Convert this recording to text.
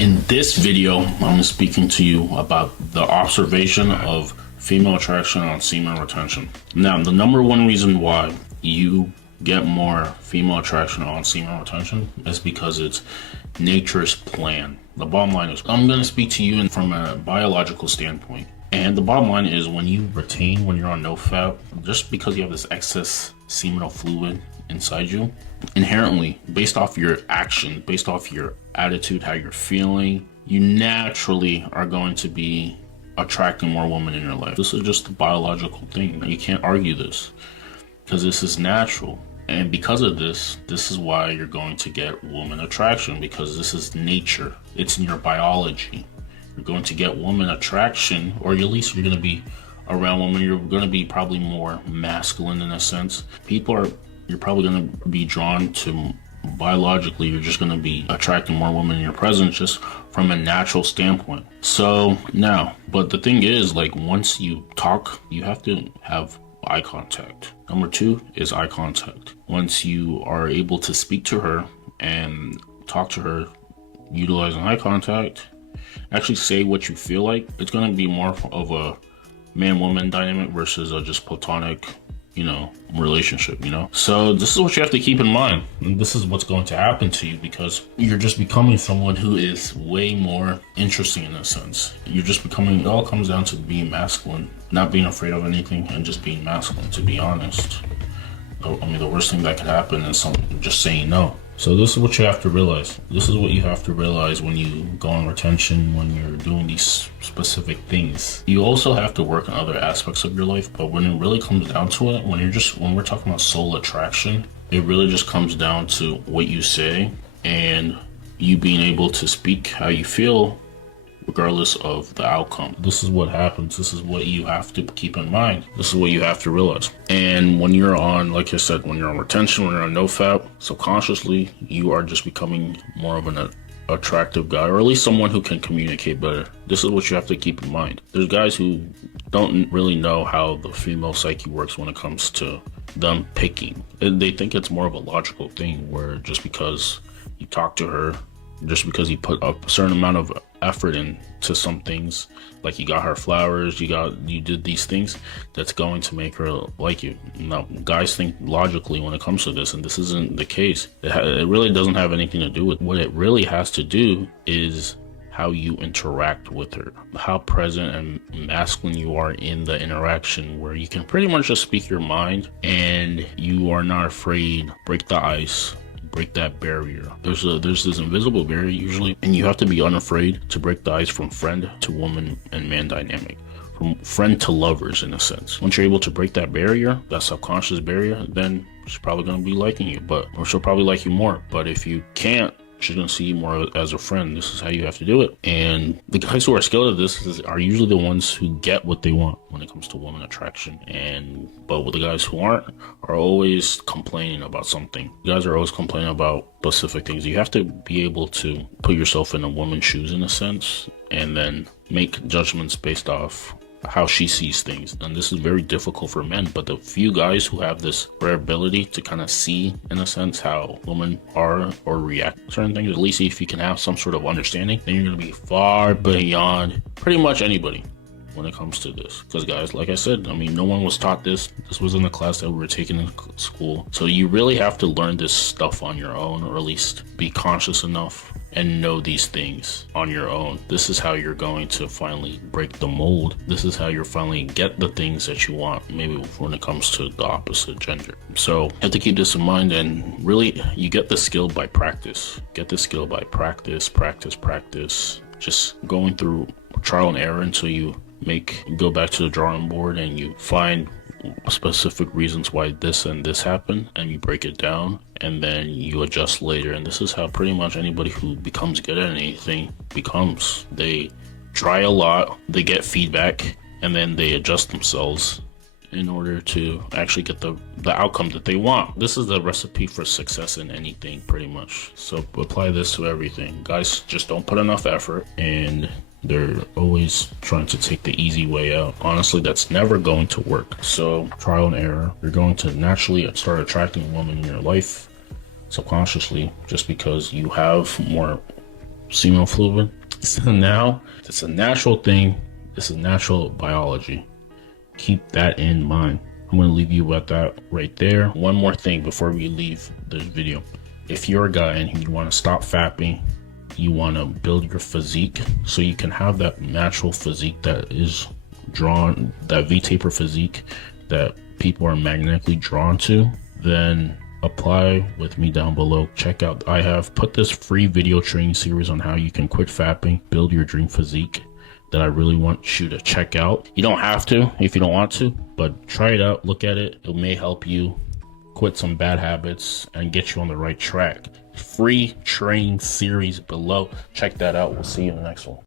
In this video, I'm speaking to you about the observation of female attraction on semen retention. Now, the number one reason why you get more female attraction on semen retention is because it's nature's plan. The bottom line is, I'm going to speak to you from a biological standpoint. And the bottom line is, when you retain, when you're on no-fap, just because you have this excess seminal fluid inside you, inherently, based off your action, based off your attitude, how you're feeling, you naturally are going to be attracting more women in your life. This is just a biological thing. You can't argue this because this is natural. And because of this, this is why you're going to get woman attraction, because this is nature. It's in your biology. You're going to get woman attraction, or at least you're going to be around women. You're going to be probably more masculine in a sense. You're probably going to be drawn to, biologically, you're just going to be attracting more women in your presence just from a natural standpoint. So now, but the thing is, like, once you talk, you have to have eye contact. Number two is eye contact. Once you are able to speak to her and talk to her utilizing eye contact, actually say what you feel like, it's going to be more of a man-woman dynamic versus a just platonic, relationship, So this is what you have to keep in mind. And this is what's going to happen to you, because you're just becoming someone who is way more interesting in a sense. You're just becoming, it all comes down to being masculine, not being afraid of anything, and just being masculine, to be honest. The worst thing that could happen is just saying no. So this is what you have to realize. This is what you have to realize when you go on retention, when you're doing these specific things. You also have to work on other aspects of your life, but when it really comes down to it, when we're talking about soul attraction, it really just comes down to what you say and you being able to speak how you feel regardless of the outcome. This is what happens. This is what you have to keep in mind. This is what you have to realize. And when you're on, like I said, when you're on retention, when you're on no-fap, subconsciously, you are just becoming more of an attractive guy, or at least someone who can communicate better. This is what you have to keep in mind. There's guys who don't really know how the female psyche works when it comes to them picking. And they think it's more of a logical thing, where just because you talk to her, just because you put a certain amount of effort into some things, like you got her flowers, you did these things, that's going to make her like you. Now, guys think logically when it comes to this, and this isn't the case. It really doesn't have anything to do with what it really has to do is how you interact with her, how present and masculine you are in the interaction, where you can pretty much just speak your mind and you are not afraid, break the ice, break that barrier. There's this invisible barrier usually, and you have to be unafraid to break the ice from friend to woman and man dynamic, from friend to lovers in a sense. Once you're able to break that barrier, that subconscious barrier, then she's probably going to be liking you, or she'll probably like you more. But if you can't, she's going to see you more as a friend. This is how you have to do it. And the guys who are skilled at this are usually the ones who get what they want when it comes to woman attraction. But with the guys who aren't, are always complaining about something. You guys are always complaining about specific things. You have to be able to put yourself in a woman's shoes in a sense, and then make judgments based off how she sees things. And this is very difficult for men, but the few guys who have this rare ability to kind of see, in a sense, how women are or react to certain things, at least if you can have some sort of understanding, then you're going to be far beyond pretty much anybody when it comes to this. Because guys, like I said, no one was taught this. This wasn't a class that we were taking in school. So you really have to learn this stuff on your own, or at least be conscious enough and know these things on your own. This is how you're going to finally break the mold. This is how you're finally get the things that you want, maybe when it comes to the opposite gender. So you have to keep this in mind, and really, you get the skill by practice. Get the skill by practice. Just going through trial and error until you go back to the drawing board and you find specific reasons why this and this happened, and you break it down, and then you adjust later. And this is how pretty much anybody who becomes good at anything becomes. They try a lot, they get feedback, and then they adjust themselves in order to actually get the outcome that they want. This is the recipe for success in anything, pretty much. So apply this to everything. Guys just don't put enough effort, and they're always trying to take the easy way out. Honestly, that's never going to work. So trial and error. You're going to naturally start attracting a woman in your life subconsciously, just because you have more semen fluid. So now it's a natural thing. This is natural biology. Keep that in mind. I'm going to leave you with that right there. One more thing before we leave this video. If you're a guy and you want to stop fapping, you want to build your physique so you can have that natural physique that is drawn, that V-taper physique that people are magnetically drawn to, then apply with me down below. Check out, I have put this free video training series on how you can quit fapping, build your dream physique, that I really want you to check out. You don't have to if you don't want to, but try it out, look at it. It may help you quit some bad habits and get you on the right track. Free training series below. Check that out. We'll see you in the next one.